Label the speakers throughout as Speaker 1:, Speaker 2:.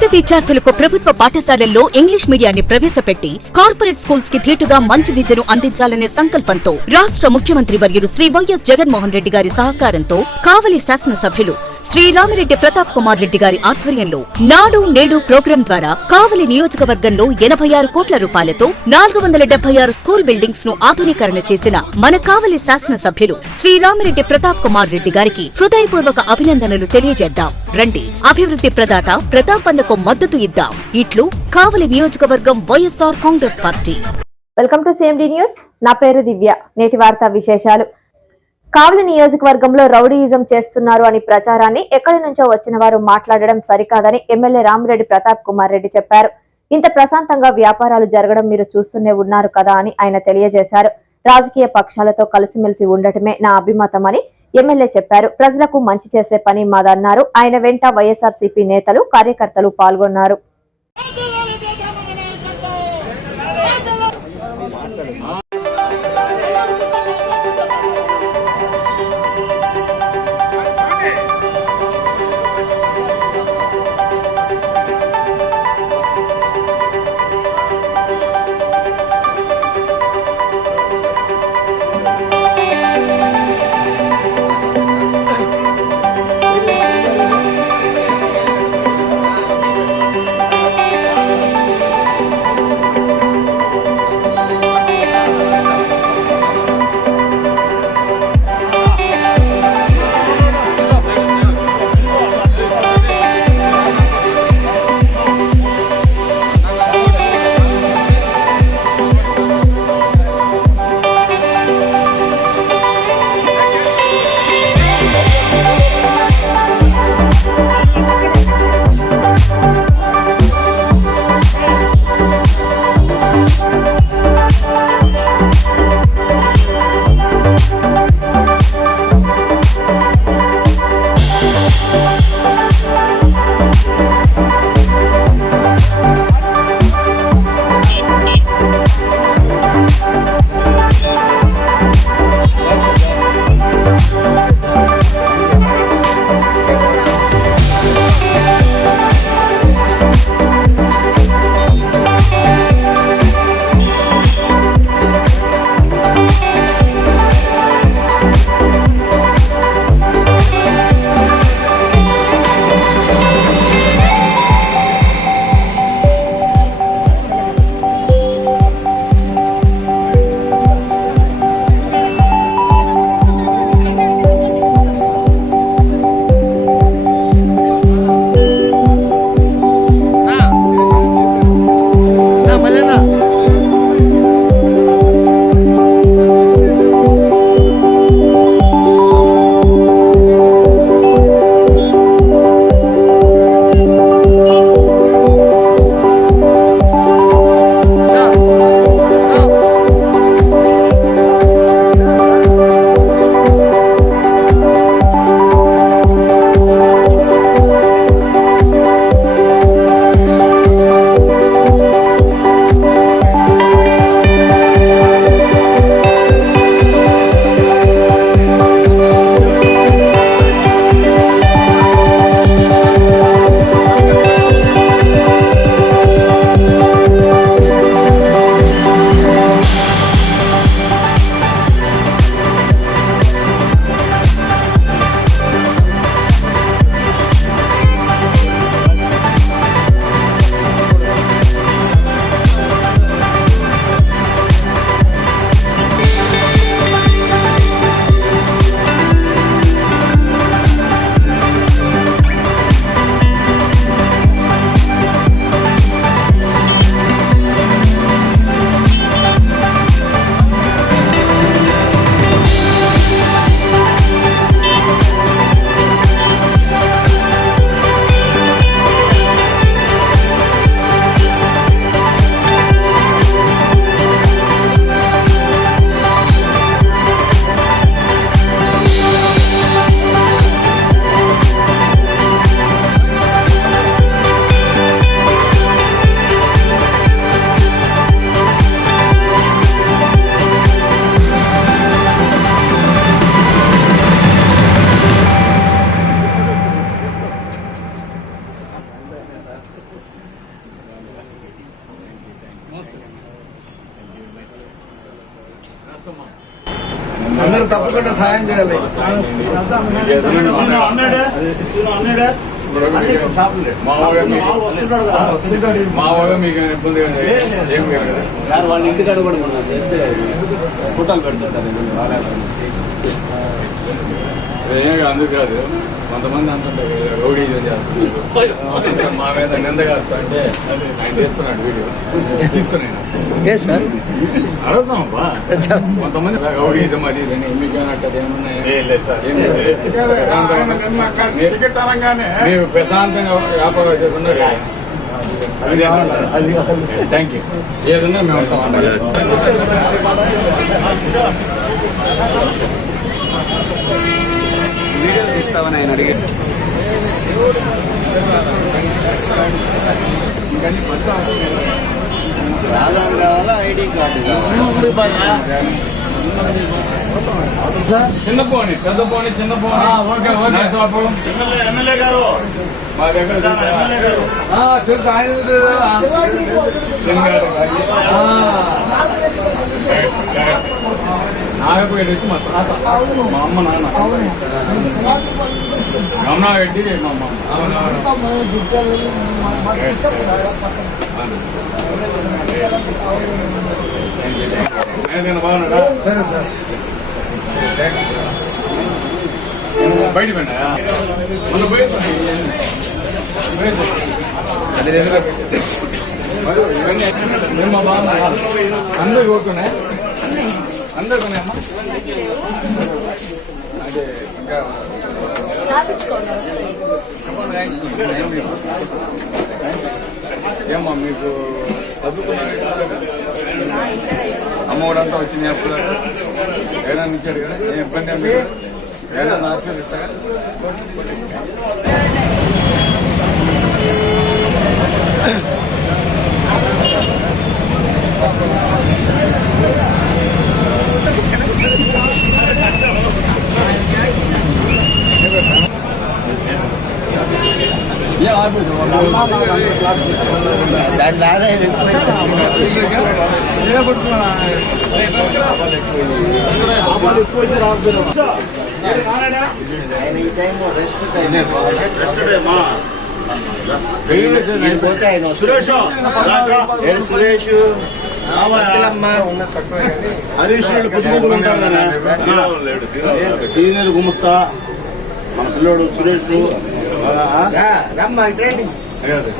Speaker 1: పేద విద్యార్థులకు ప్రభుత్వ పాఠశాలల్లో ఇంగ్లీష్ మీడియాన్ని ప్రవేశపెట్టి కార్పొరేట్ స్కూల్స్కి ధీటుగా మంచి విద్యను అందించాలనే సంకల్పంతో రాష్ట్ర ముఖ్యమంత్రి వర్యులు శ్రీ వైఎస్ జగన్మోహన్ రెడ్డి గారి సహకారంతో కావలి శాసనసభ్యులు శ్రీ రామిరెడ్డి ప్రతాప్ కుమార్ రెడ్డి గారి ఆధ్వర్యంలో నాడు నేడు ప్రోగ్రాం ద్వారా కావలి నియోజకవర్గంలో ఎనభై ఆరు కోట్ల రూపాయలతో నాలుగు వందల డెబ్బై ఆరు స్కూల్ బిల్డింగ్స్ను ఆధునీకరణ చేసిన మన కావలి శాసనసభ్యులు శ్రీ రామిరెడ్డి ప్రతాప్ కుమార్ రెడ్డి గారికి హృదయపూర్వక అభినందనలు తెలియజేద్దాం. రండి. అభివృద్ధి ప్రదాత ప్రతాపన్నకు మద్దతు ఇద్దాం. ఇట్లు కావలి నియోజకవర్గం YSR Congress party.
Speaker 2: Welcome to CMD news నా పేరు దివ్య. నేటి వార్తా విశేషాలు. కావలి నియోజకవర్గంలో రౌడీయిజం చేస్తున్నారు అని ప్రచారాన్ని ఎక్కడి నుంచో వచ్చిన వారు మాట్లాడడం సరికాదని ఎమ్మెల్యే రామిరెడ్డి ప్రతాప్ కుమార్ రెడ్డి చెప్పారు. ఇంత ప్రశాంతంగా వ్యాపారాలు జరగడం మీరు చూస్తూనే ఉన్నారు కదా అని ఆయన తెలియజేశారు. రాజకీయ పక్షాలతో కలిసిమెలిసి ఉండటమే నా అభిమతమని ఎమ్మెల్యే చెప్పారు. ప్రజలకు మంచి చేసే పని మాదన్నారు. ఆయన వెంట వైఎస్ఆర్సీపీ నేతలు కార్యకర్తలు పాల్గొన్నారు.
Speaker 3: అందరూ తప్పకుండా సాయం చేయాలి.
Speaker 4: మామూలుగా మీకు ఇబ్బంది
Speaker 5: సార్ వాళ్ళ ఇంటికాడ కూడా మనం చేస్తే ఫోటోలు పెడతారు వాళ్ళ
Speaker 4: అందుకు కాదు. కొంతమంది అంటుంటారు రౌడీ ఇది చేస్తున్నారు. మా మీద నింద కాస్తా అంటే ఆయన చేస్తున్నాడు వీడియో. తీసుకున్నాను.
Speaker 5: ఏ సార్?
Speaker 4: అడుగుతాం అబ్బా. కొంతమంది రౌడీ ఇది మరి ఇది అని మీకు అన్నట్టు ఏమున్నాయి ఏం లేదు. మీరు ప్రశాంతంగా వ్యాపారం చేస్తున్నారు. థ్యాంక్ యూ ఏదన్నా మేము ఉంటాం
Speaker 5: వీడియో తీస్తామని ఆయన అడిగారు
Speaker 3: ఆధార్ కావాలా ఐడి కార్డు.
Speaker 4: చిన్న పోనీ పెద్ద పోనీ చిన్న పోనీ. Okay okay. సోపు
Speaker 6: ఎమ్మెల్యే గారు.
Speaker 4: మా దగ్గర
Speaker 6: ఎమ్మెల్యే గారు.
Speaker 3: తెలుసు ఆయన
Speaker 4: వచ్చి మా తాత మా అమ్మ నాన్న. గమనా పెట్టి మా అమ్మ. బాగున్నాడా
Speaker 3: సరే సార్
Speaker 4: బయట పోయినా. మొన్న పోయి అందరు కోరుకున్నాయి అందరు కొన్నాయమ్మా అదే ఇంకా ఏమ్మా మీకు చదువుకున్నారు అమ్మఒడంతా వచ్చింది అప్పుడు. ఏడాది ఇచ్చాడు కదా ఏం ఇబ్బంది ఏమి ఏడాది ఏదైనా ఏ
Speaker 3: ఆదాయం ఆయన ఈ టైం రెస్ట్ టైం
Speaker 4: సురేష్
Speaker 3: పోతే ఆయన.
Speaker 6: సురేష్
Speaker 3: సురేష్
Speaker 6: హరీష్ ఉంటారు కదా సీనియర్ గుమస్తా మన పిల్లోడు సురేష్.
Speaker 3: రమ్మా ఇటండి
Speaker 4: అదే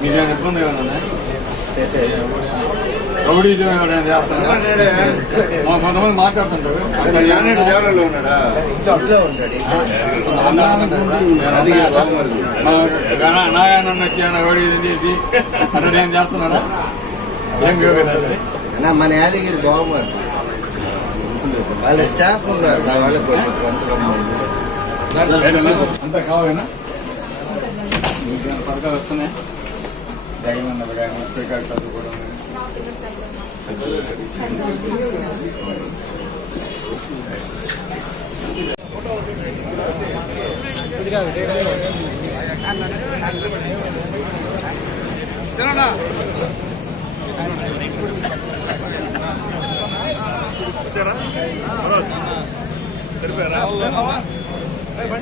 Speaker 4: మీకు ఏమైనా ఇబ్బంది రౌడీ కొంతమంది మాట్లాడుతుంటారు. నాయన వచ్చాను రౌడీ ఇది అట్లా ఏం చేస్తున్నాడా? ఏం కాదు
Speaker 3: మన యాదగిరి బాగుమరి వాళ్ళ స్టాఫ్ ఉన్నారు. నా వాళ్ళకి
Speaker 4: అంతా కావాలన్నా బాగా వస్తున్నాయి. జగన్ ఉన్నది కానీ శ్రీకాకుళం చదువుకోవడం సార్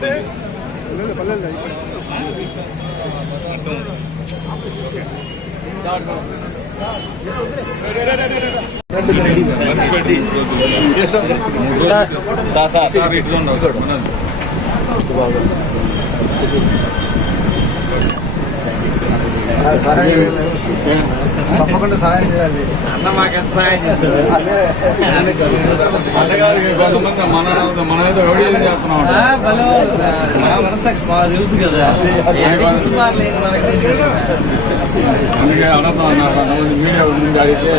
Speaker 4: సార్ సార్. ఇట్లా ఉండవు చూడు
Speaker 3: తప్పకుండా సహాయం చేయాలి. అన్న మాకెంత సహాయం చేశారు?
Speaker 4: అంతేకాదు ఇక కొంతమంది మన మన ఏదో రౌడీ చేస్తున్నాం
Speaker 5: మనసాక్షి మాకు తెలుసు కదా.
Speaker 4: అందుకే మీడియా ముందు అడిగితే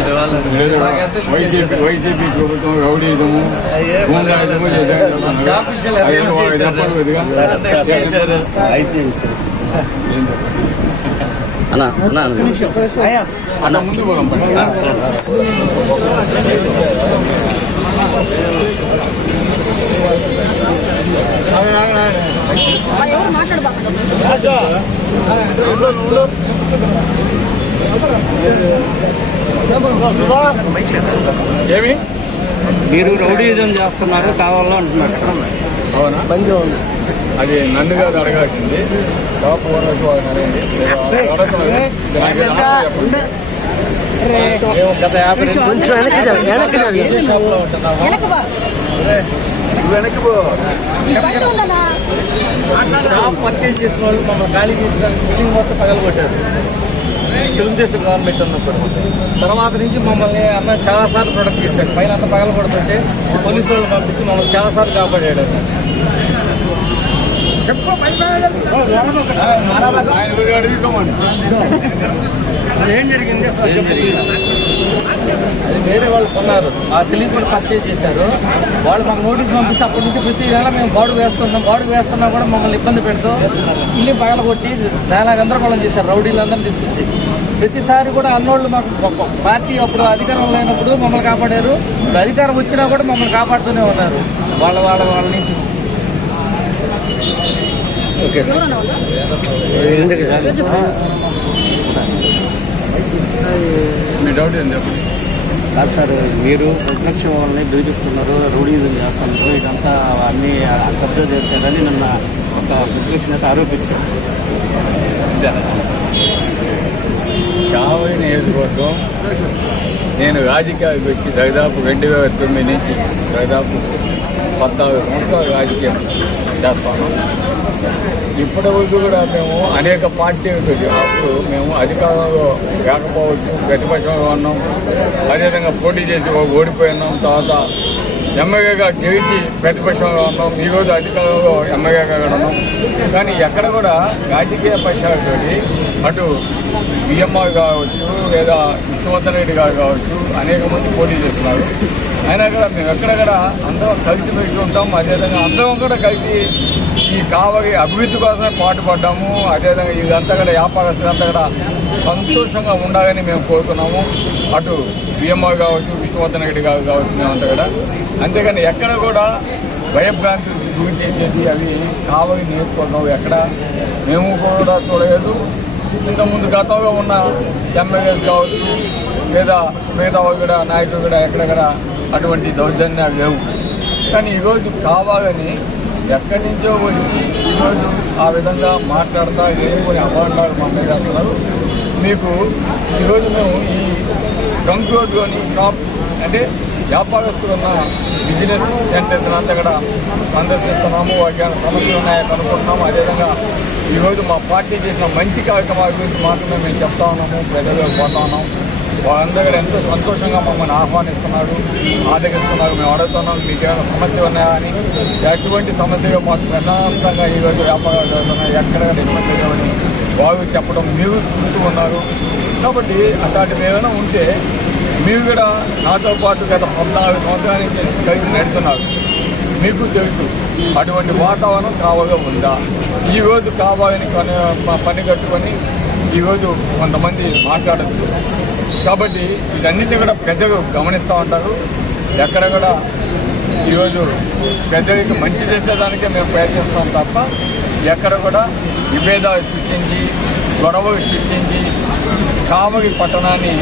Speaker 4: వైసీపీ వైసీపీ ప్రభుత్వం గుండాయిజము
Speaker 5: అన్నా అన్నా
Speaker 4: ముందు పోదాం. ఏమి?
Speaker 5: మీరు రౌడీజం చేస్తున్నారు కావాలో అంటున్నారు.
Speaker 4: అవునా? అది నన్ను కాదు అడగాల్సింది.
Speaker 5: మేము గత యాభై కొంచెం వెనక్కి వెనక్కి షాప్లో ఉంటున్నాము.
Speaker 3: నువ్వు వెనక్కి పో.
Speaker 5: షాప్ పర్చేజ్ చేసిన వాళ్ళు మమ్మల్ని ఖాళీ చేసడానికి బిల్డింగ్ మొత్తం పగలగొట్టారు. తెలుగుదేశం గవర్నమెంట్ ఉన్నప్పుడు తర్వాత నుంచి మమ్మల్ని అన్న చాలాసార్లు ప్రొడక్ట్ చేశాడు పైన అంతా పగలగొడుతుంటే పోలీసు వాళ్ళు పంపించి మమ్మల్ని చాలాసార్లు కాపాడాడు అన్న
Speaker 4: ఆయన పోయి అడుగుతామని
Speaker 5: ఏం జరిగింది? అది వేరే వాళ్ళు కొన్నారు. ఆ తెలియకుండా పర్చేజ్ చేశారు. వాళ్ళు మాకు నోటీస్ పంపిస్తే అప్పటి నుంచి ప్రతి నెల మేము బాడు వేస్తున్నాం బాడు వేస్తున్నా కూడా మమ్మల్ని ఇబ్బంది పెడుతూ ఇల్లు పగలగొట్టి నానా గందరగోళం చేశారు రౌడీలందరినీ తీసుకొచ్చి. ప్రతిసారి కూడా అన్నోళ్ళు మాకు గొప్ప. పార్టీ అప్పుడు అధికారం లేనప్పుడు మమ్మల్ని కాపాడారు. అధికారం వచ్చినా కూడా మమ్మల్ని కాపాడుతూనే ఉన్నారు. వాళ్ళ వాళ్ళ వాళ్ళ నుంచి. ఓకే
Speaker 4: మీ డౌట్ ఏం చెప్పండి
Speaker 5: కాదు సార్ మీరు ప్రతిపక్షం వాళ్ళని బెదిరిస్తున్నారు రౌడీజం చేస్తున్నారు ఇదంతా అన్ని కబ్జా చేశారని నన్ను ఒక ప్రతిపక్ష నేత ఆరోపించారు.
Speaker 4: కావలి నియోజకవర్గం నేను రాజకీయాలకు వచ్చి దాదాపు రెండు వేల తొమ్మిది నుంచి దాదాపు పద్నాలుగు సంవత్సరాలు రాజకీయం చేస్తాను. ఇప్పటి వరకు కూడా మేము అనేక పార్టీలకు అప్పుడు మేము అధికారంలో లేకపోవచ్చు ప్రతిపక్షంలో ఉన్నాం. అదేవిధంగా పోటీ చేసి ఓడిపోయినాం తర్వాత ఎమ్మెల్యేగా గెలిచి ప్రతిపక్షంలో ఉన్నాం. ఈరోజు అధికారంలో ఎమ్మెల్యేగా ఉన్నాం. కానీ ఎక్కడ కూడా రాజకీయ పక్షాలతోటి అటు బిఎంఆర్ కావచ్చు లేదా విష్ణువర్ధన్ రెడ్డి గారు కావచ్చు అనేక మంది పోటీ చేస్తున్నారు. అయినా కూడా మేము ఎక్కడ కూడా అందరం కలిసి పెట్టి ఉంటాం అదేవిధంగా అందరం కూడా కలిసి ఈ కావలి అభివృద్ధి కోసమే పాటుపడ్డాము. అదేవిధంగా ఇదంతా కూడా వ్యాపారస్తులంతా కూడా సంతోషంగా ఉండాలని మేము కోరుకున్నాము. అటు బిఎంఆర్ కావచ్చు విష్ణువర్ధన్ రెడ్డి గారు కావచ్చు మేమంతా కూడా. అంతేకాని ఎక్కడ కూడా భయభ్రాంతి గురి చేసేది అవి కావలి నియోజకవర్గం ఎక్కడ. మేము కూడా చూడలేదు. ఇంతకుముందు గతంలో ఉన్న ఎమ్మెల్యేలు కావచ్చు లేదా మిగతా కూడా నాయకులు కూడా ఎక్కడెక్కడ అటువంటి దౌర్జన్యాలు లేవు. కానీ ఈరోజు కావాలని ఎక్కడి నుంచో వచ్చి ఈరోజు ఆ విధంగా మాట్లాడతా ఏమి కొన్ని అభాండాలు మాట్లాడుతున్నారు మీకు ఈరోజు మేము ఈ గంగ్ రోడ్లోని షాప్స్ అంటే వ్యాపారస్తులు ఉన్న బిజినెస్ సెంటర్స్ అంతా కూడా సందర్శిస్తున్నాము వాటికి ఏమైనా సమస్యలు ఉన్నాయో కనుక్కుంటున్నాము అదేవిధంగా ఈరోజు మా పార్టీ చేసిన మంచి కార్యక్రమాల గురించి మాత్రమే మేము చెప్తా ఉన్నాము ప్రజలు పోతా ఉన్నాం. వాళ్ళందరూ కూడా ఎంతో సంతోషంగా మమ్మల్ని ఆహ్వానిస్తున్నారు ఆదరిస్తున్నారు మేము అడుగుతున్నాం మీకు ఏమైనా సమస్య ఉన్నాయా అని. ఎటువంటి సమస్యగా మాకు ప్రశాంతంగా ఈరోజు వ్యాపారాలు జరుగుతున్నాయి ఎక్కడ ఇబ్బంది లేవని బాగు చెప్పడం మీరు చూస్తూ ఉన్నారు. కాబట్టి అట్లాంటివి ఏమైనా ఉంటే మీరు కూడా నాతో పాటు గత పద్నాలుగు సంవత్సరాల నుంచి కలిసి నడుస్తున్నారు. మీకు తెలుసు అటువంటి వాతావరణం కావాలో ఉందా? ఈరోజు కావాలని పని పని కట్టుకొని ఈరోజు కొంతమంది మాట్లాడచ్చు. కాబట్టి ఇదన్నింటినీ కూడా ప్రజలు గమనిస్తూ ఉంటారు. ఎక్కడ కూడా ఈరోజు ప్రజలకు మంచి చేసేదానికే మేము ప్రయత్నిస్తాం తప్ప ఎక్కడ కూడా విభేదాలు సృష్టించి గొడవలు సృష్టించి కావలి పట్టణాన్ని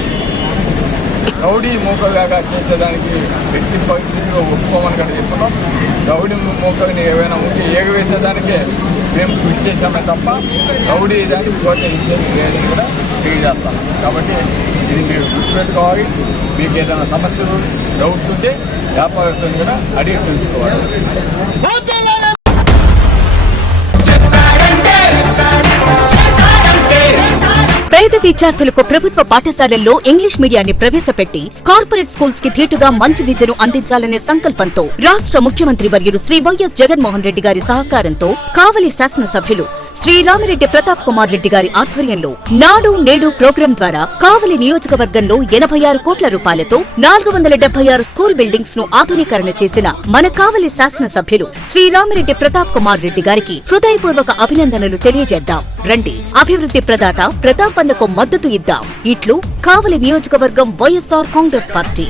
Speaker 4: రౌడీ మూకగా చేసేదానికి వ్యక్తి పరిస్థితిలో ఒప్పుకోమని కూడా చెప్తున్నాం. రౌడీ మూకని ఏవైనా ఉంటే ఏగవేసేదానికే మేము కృషి చేశామే తప్ప రౌడీ దానికి ప్రోత్సహించేది లేదని కూడా తెలియజేస్తాం కాబట్టి ఇది మీరు గుర్తుపెట్టుకోవాలి. మీకు ఏదైనా సమస్యలు డౌట్స్ ఉంటే వ్యాపారస్తులు కూడా అడిగి తెలుసుకోవాలి.
Speaker 1: విద్యార్థులకు ప్రభుత్వ పాఠశాలల్లో ఇంగ్లీష్ మీడియాన్ని ప్రవేశపెట్టి కార్పొరేట్ స్కూల్స్కి ధీటుగా మంచి విద్యను అందించాలనే సంకల్పంతో రాష్ట్ర ముఖ్యమంత్రి వర్యులు శ్రీ వైఎస్ జగన్మోహన్ రెడ్డి గారి సహకారంతో కావలి శాసనసభ్యులు శ్రీ రామిరెడ్డి ప్రతాప్ కుమార్ రెడ్డి గారి ఆధ్వర్యంలో నాడు నేడు ప్రోగ్రాం ద్వారా కావలి నియోజకవర్గంలో ఎనభై ఆరు కోట్ల రూపాయలతో నాలుగు వందల డెబ్బై ఆరు స్కూల్ బిల్డింగ్స్ను ఆధునీకరణ చేసిన మన కావలి శాసనసభ్యులు శ్రీ రామిరెడ్డి ప్రతాప్ కుమార్ రెడ్డి గారికి హృదయపూర్వక అభినందనలు తెలియజేద్దాం. రండి అభివృద్ధి ప్రదాత ప్రతాప్ అన్నకు మద్దతు ఇద్దాం. ఇట్లు కావలి నియోజకవర్గం వైఎస్ఆర్ కాంగ్రెస్ పార్టీ.